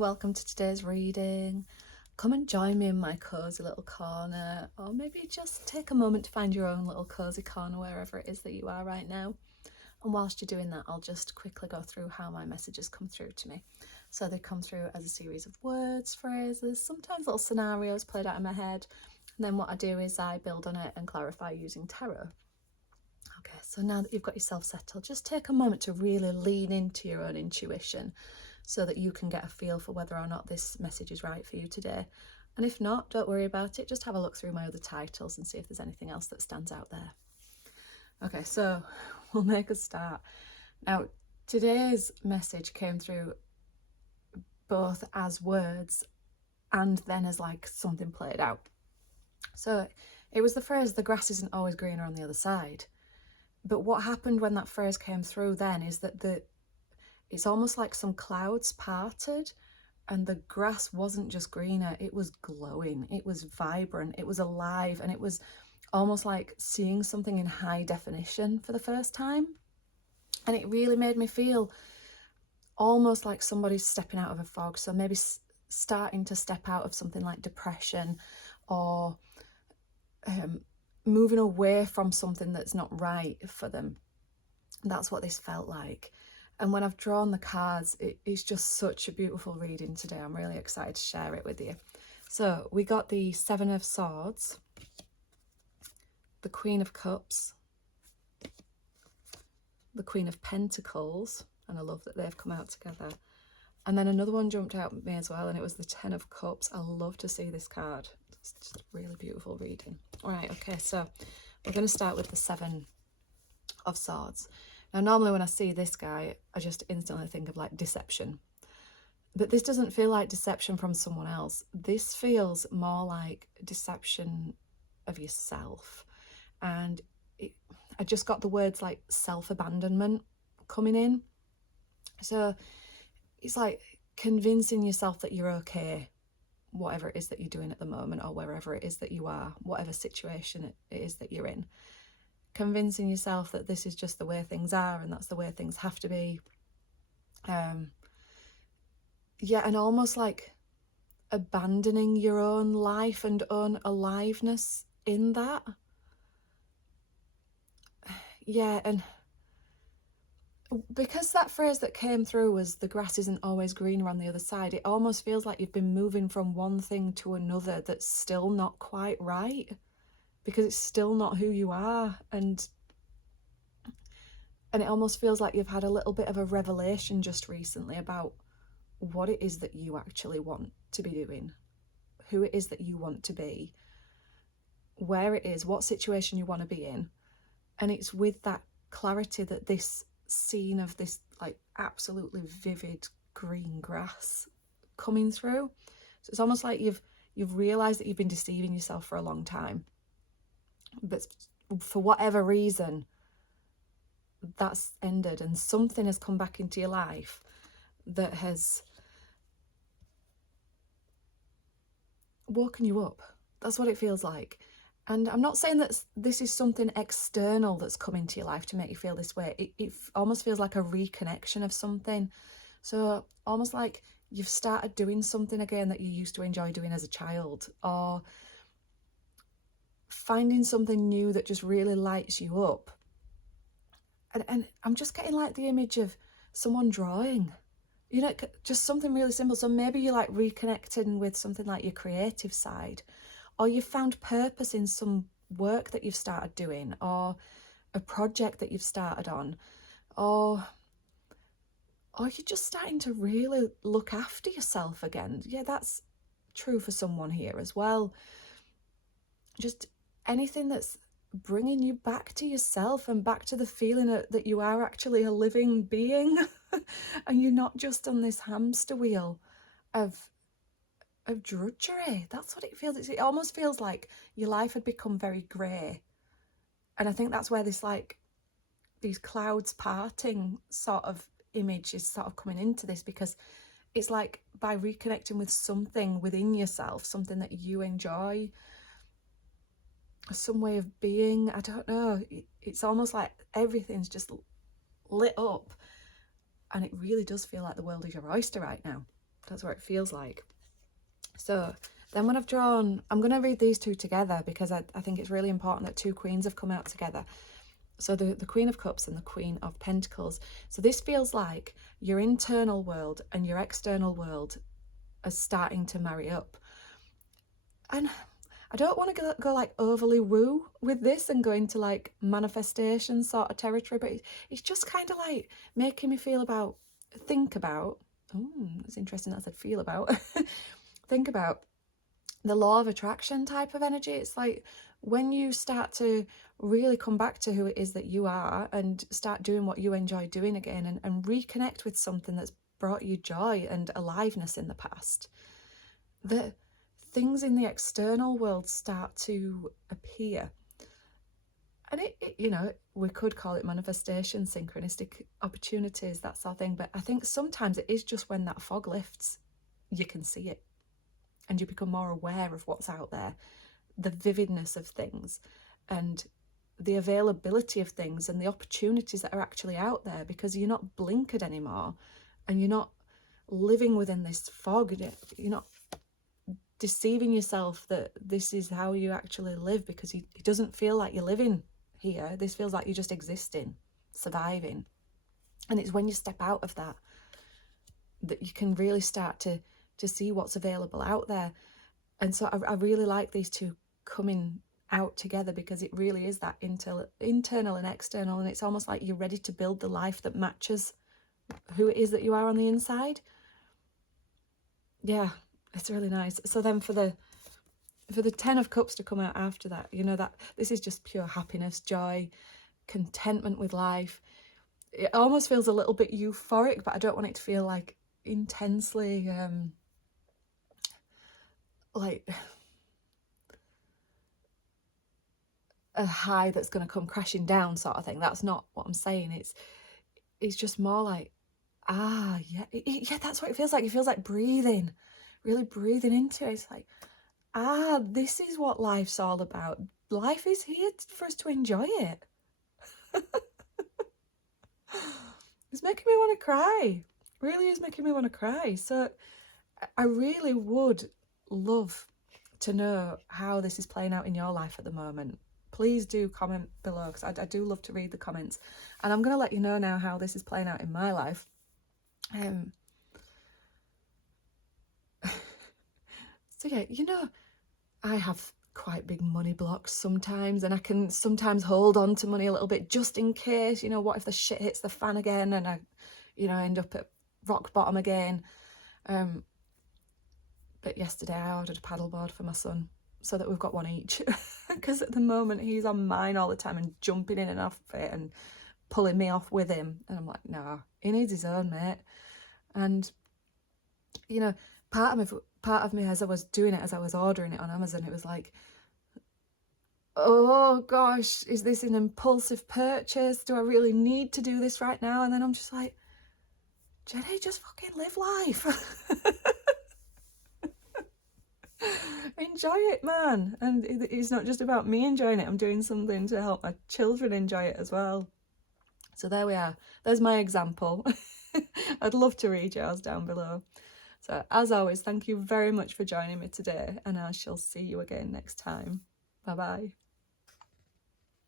welcome to today's reading. Come and join me in my cosy little corner, or maybe just take a moment to find your own little cosy corner wherever it is that you are right now. And whilst you're doing that, I'll just quickly go through how my messages come through to me. So they come through as a series of words, phrases, sometimes little scenarios played out in my head. And then what I do is I build on it and clarify using tarot. Okay, so now that you've got yourself settled, just take a moment to really lean into your own intuition so that you can get a feel for whether or not this message is right for you today. And if not, don't worry about it. Just have a look through my other titles and see if there's anything else that stands out there. Okay, so we'll make a start. Now, today's message came through both as words and then as like something played out. So it was the phrase, the grass isn't always greener on the other side. But what happened when that phrase came through then is that it's almost like some clouds parted and the grass wasn't just greener, it was glowing, it was vibrant, it was alive, and it was almost like seeing something in high definition for the first time. And it really made me feel almost like somebody's stepping out of a fog. So maybe starting to step out of something like depression or moving away from something that's not right for them. That's what this felt like. And when I've drawn the cards, it's just such a beautiful reading today. I'm really excited to share it with you. So we got the Seven of Swords, the Queen of Cups, the Queen of Pentacles, and I love that they've come out together. And then another one jumped out at me as well, and it was the Ten of Cups. I love to see this card. It's just a really beautiful reading. All right, okay, so we're going to start with the Seven of Swords. Now, normally when I see this guy, I just instantly think of like deception. But this doesn't feel like deception from someone else. This feels more like deception of yourself. And I just got the words like self-abandonment coming in. So it's like convincing yourself that you're okay, whatever it is that you're doing at the moment, or wherever it is that you are, whatever situation it is that you're in. Convincing yourself that this is just the way things are and that's the way things have to be. Yeah, and almost like abandoning your own life and own aliveness in that. Yeah, and because that phrase that came through was the grass isn't always greener on the other side, it almost feels like you've been moving from one thing to another that's still not quite right, because it's still not who you are. And it almost feels like you've had a little bit of a revelation just recently about what it is that you actually want to be doing, who it is that you want to be, where it is, what situation you want to be in. And it's with that clarity that this scene of this like absolutely vivid green grass coming through. So it's almost like you've realized that you've been deceiving yourself for a long time, but for whatever reason that's ended and something has come back into your life that has woken you up. That's what it feels like. And I'm not saying that this is something external that's come into your life to make you feel this way. It almost feels like a reconnection of something. So almost like you've started doing something again that you used to enjoy doing as a child, or finding something new that just really lights you up. And I'm just getting like the image of someone drawing, you know, just something really simple. So maybe you're like reconnecting with something like your creative side, or you've found purpose in some work that you've started doing, or a project that you've started on, or you're just starting to really look after yourself again. Yeah, that's true for someone here as well. Just anything that's bringing you back to yourself and back to the feeling that you are actually a living being and you're not just on this hamster wheel of drudgery. That's what it feels. It almost feels like your life had become very grey. And I think that's where this like these clouds parting sort of image is sort of coming into this, because it's like by reconnecting with something within yourself, something that you enjoy, some way of being, I don't know, it's almost like everything's just lit up, and it really does feel like the world is your oyster right now. That's what it feels like. So then when I've drawn, I'm going to read these two together because I think it's really important that two queens have come out together. So the Queen of Cups and the Queen of Pentacles. So this feels like your internal world and your external world are starting to marry up. And I don't want to go like overly woo with this and go into like manifestation sort of territory, but it's just kind of like making me think about, oh, it's interesting that I said feel about, think about the law of attraction type of energy. It's like when you start to really come back to who it is that you are and start doing what you enjoy doing again and reconnect with something that's brought you joy and aliveness in the past, the things in the external world start to appear. And we could call it manifestation, synchronistic opportunities, that sort of thing. But I think sometimes it is just when that fog lifts, you can see it and you become more aware of what's out there, the vividness of things and the availability of things and the opportunities that are actually out there, because you're not blinkered anymore and you're not living within this fog. You're not deceiving yourself that this is how you actually live, because it doesn't feel like you're living here. This feels like you're just existing, surviving. And it's when you step out of that that you can really start to see what's available out there. And so I really like these two coming out together, because it really is that internal and external, and it's almost like you're ready to build the life that matches who it is that you are on the inside. Yeah, it's really nice. So then for the Ten of Cups to come out after that, that this is just pure happiness, joy, contentment with life. It almost feels a little bit euphoric, but I don't want it to feel like intensely like a high that's going to come crashing down sort of thing. That's not what I'm saying. It's just more like, yeah, that's what it feels like. It feels like breathing, really breathing into it. It's like, this is what life's all about. Life is here for us to enjoy it. It's making me want to cry. Really is making me want to cry. So I really would love to know how this is playing out in your life at the moment. Please do comment below, because I do love to read the comments. And I'm going to let you know now how this is playing out in my life. So yeah, I have quite big money blocks sometimes, and I can sometimes hold on to money a little bit just in case, what if the shit hits the fan again and I, end up at rock bottom again. But yesterday I ordered a paddleboard for my son so that we've got one each, because at the moment he's on mine all the time and jumping in and off it and pulling me off with him, and I'm like, nah, he needs his own, mate. And part of me as I was doing it, as I was ordering it on Amazon, it was like, oh gosh, is this an impulsive purchase? Do I really need to do this right now? And then I'm just like, Jenny, just fucking live life. Enjoy it, man. And it's not just about me enjoying it. I'm doing something to help my children enjoy it as well. So there we are. There's my example. I'd love to read yours down below. So as always, thank you very much for joining me today, and I shall see you again next time. Bye bye.